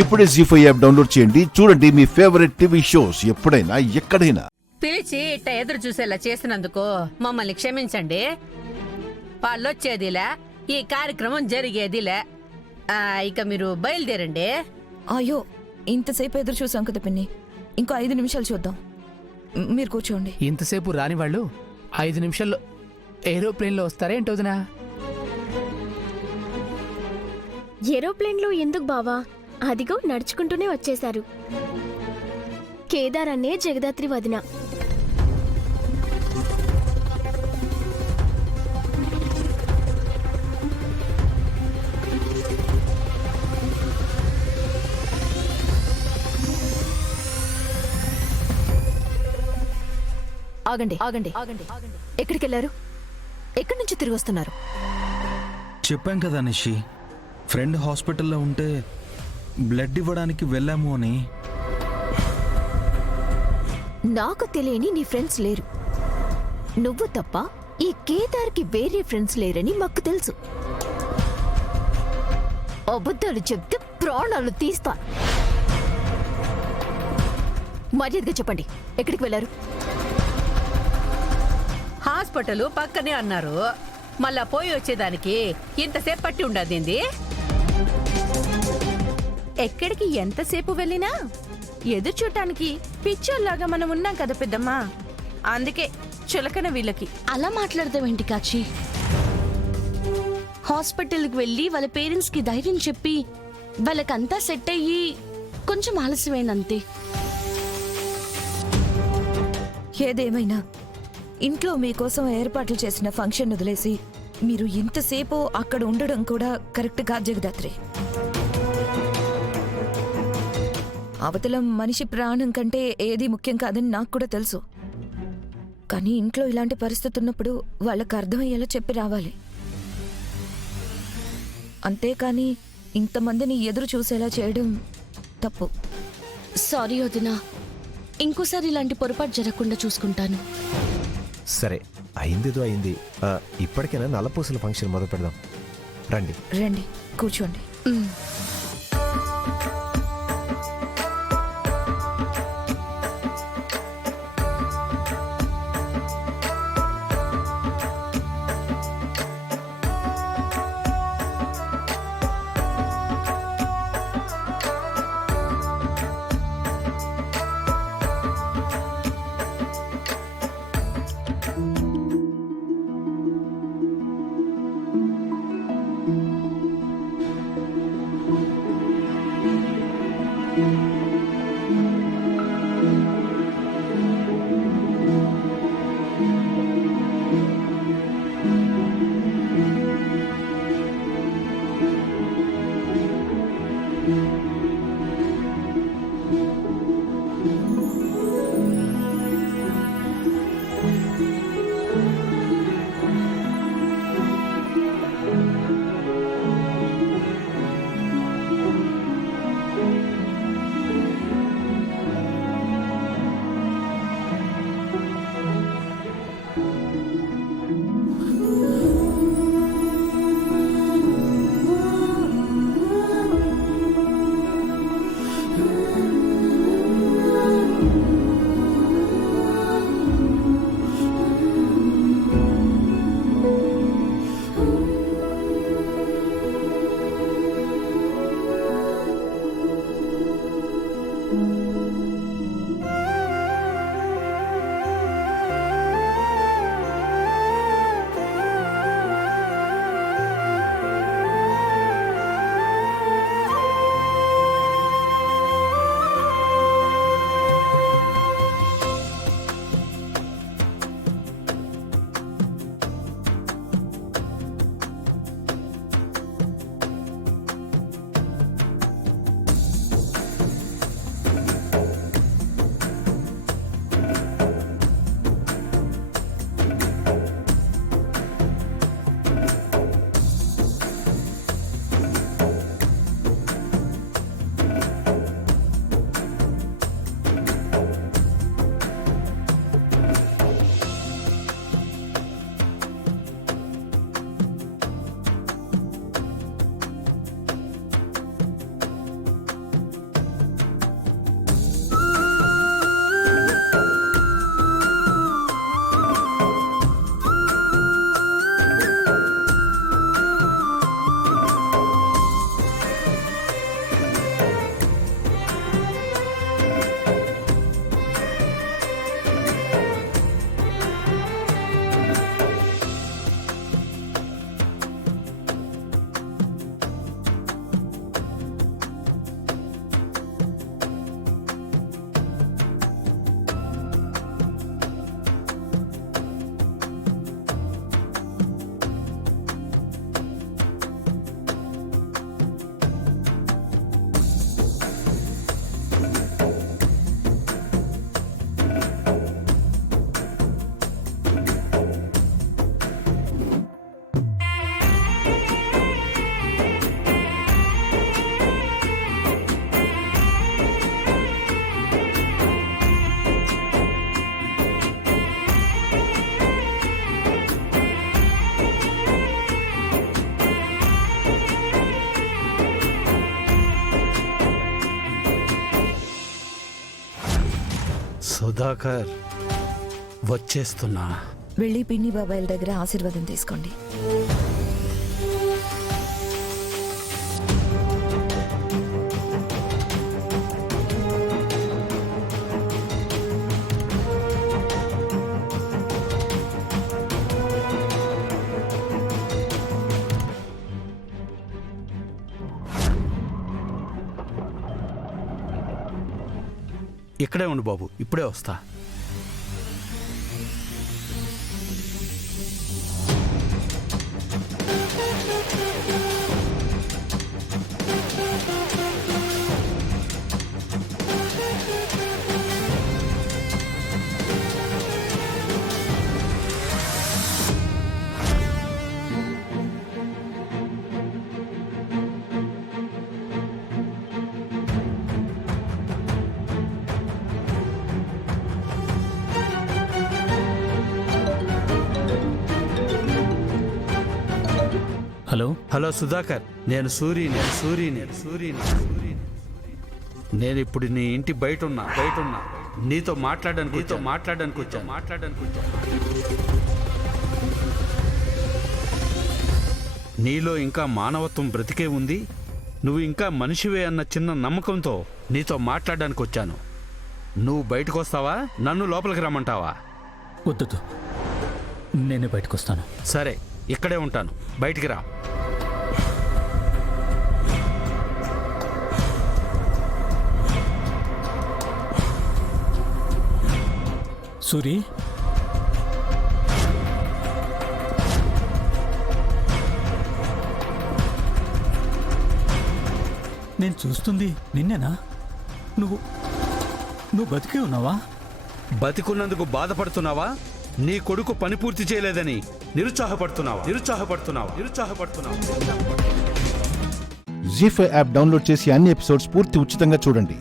ఇప్పుడే జీ5 app download చేయండి. చూడండి మీ ఫేవరెట్ టీవీ షోస్ ఎప్పుడైనా ఎక్కడైనా. పిలిచి ఇట్ట ఎదురు చూసేలా చేసినందుకు మమ్మల్ని క్షమించండి. వాళ్ళొచ్చేదిలే, ఈ కార్యక్రమం జరిగేదిలే. ఇక మీరు బయలుదేరండి. అయ్యో, ఇంతసేపు ఎదురు చూసాం కదా పిన్ని, ఇంకో 5 నిమిషాలు చూద్దాం. మీరు కూర్చోండి. ఇంతసేపు రాని వాళ్ళు 5 నిమిషాల్లో ఏరోప్లేన్లో వస్తారేంటోదినా? ఏరోప్లేన్లో ఎందుకు బావా? అదిగో నడుచుకుంటూనే వచ్చేశారు. కేదార్ అనే జగదాత్రి వదిన. ఆగండి ఆగండి ఆగండి ఆగండి. ఎక్కడికి వెళ్ళారు? ఎక్కడి నుంచి తిరిగి వస్తున్నారు? చెప్పాం కదా నిషి, ఫ్రెండ్ హాస్పిటల్లో ఉంటే బ్లడ్ ఇవ్వడానికి వెళ్ళాము అని. నాకు తెలియని నీ ఫ్రెండ్స్ లేరు. నువ్వు తప్ప ఈ కేదార్కి వేరే ఫ్రెండ్స్ లేరని మాకు తెలుసు. అబద్ధాలు చెప్తే ప్రాణాలు తీస్తా. మర్యాదగా చెప్పండి, ఎక్కడికి వెళ్ళారు? హాస్పిటల్ పక్కనే అన్నారు. మళ్ళా పోయి వచ్చేదానికి ఇంతసేపు పట్టి ఉండదేంది? ఎక్కడికి ఎంతసేపు వెళ్ళినా ఎదురు చూడటానికి పిచ్చోల్లాగా మనం ఉన్నాం కదా పెద్దమ్మా. అందుకే చులకన వీళ్ళకి. అలా మాట్లాడతావేంటి కాచి? హాస్పిటల్కి వెళ్ళి వాళ్ళ పేరెంట్స్కి ధైర్యం చెప్పి వాళ్ళకంతా సెట్ అయ్యి కొంచెం ఆలస్యమైందంతే. ఏదేమైనా ఇంట్లో మీకోసం ఏర్పాట్లు చేసిన ఫంక్షన్ వదిలేసి మీరు ఇంతసేపు అక్కడ ఉండడం కూడా కరెక్ట్ కాదు జగదాత్రి. అవతల మనిషి ప్రాణం కంటే ఏది ముఖ్యం కాదని నాకు కూడా తెలుసు. కానీ ఇంట్లో ఇలాంటి పరిస్థితి ఉన్నప్పుడు వాళ్ళకి అర్థమయ్యేలా చెప్పి రావాలి. అంతేకాని ఇంతమందిని ఎదురు చూసేలా చేయడం తప్పు. సారీ వదినా, ఇంకోసారి ఇలాంటి పొరపాటు జరగకుండా చూసుకుంటాను. సరే, అయిందేదో అయింది. ఇప్పటికైనా నల్లపూసల ఫంక్షన్ మొదలు పెడదాం. రండి రండి, కూర్చోండి. సుధాకర్ వచ్చేస్తున్నా. వెళ్ళి పిన్ని బాబాయిల దగ్గర ఆశీర్వాదం తీసుకోండి. ఇక్కడే ఉండు బాబు, ఇప్పుడే వస్తా. హలో సుధాకర్, నేను సూరిని. నేను ఇప్పుడు నీ ఇంటి బయట ఉన్నా. నీతో మాట్లాడడానికి వచ్చా. నీలో ఇంకా మానవత్వం బ్రతికే ఉంది. నువ్వు ఇంకా మనిషివే అన్న చిన్న నమ్మకంతో నీతో మాట్లాడడానికి వచ్చాను. నువ్వు బయటకు వస్తావా, నన్ను లోపలికి రమ్మంటావా? వద్దు, నేనే బయటకు వస్తాను. సరే, ఇక్కడే ఉంటాను, బయటికి రా. సూరి, నేను చూస్తుంది నిన్నేనా? నువ్వు బతికే ఉన్నావా? బతికున్నందుకు బాధపడుతున్నావా? నీ కొడుకు పని పూర్తి చేయలేదని నిరుత్సాహపడుతున్నావా? జీ5 యాప్ డౌన్లోడ్ చేసి అన్ని ఎపిసోడ్స్ పూర్తి ఉచితంగా చూడండి.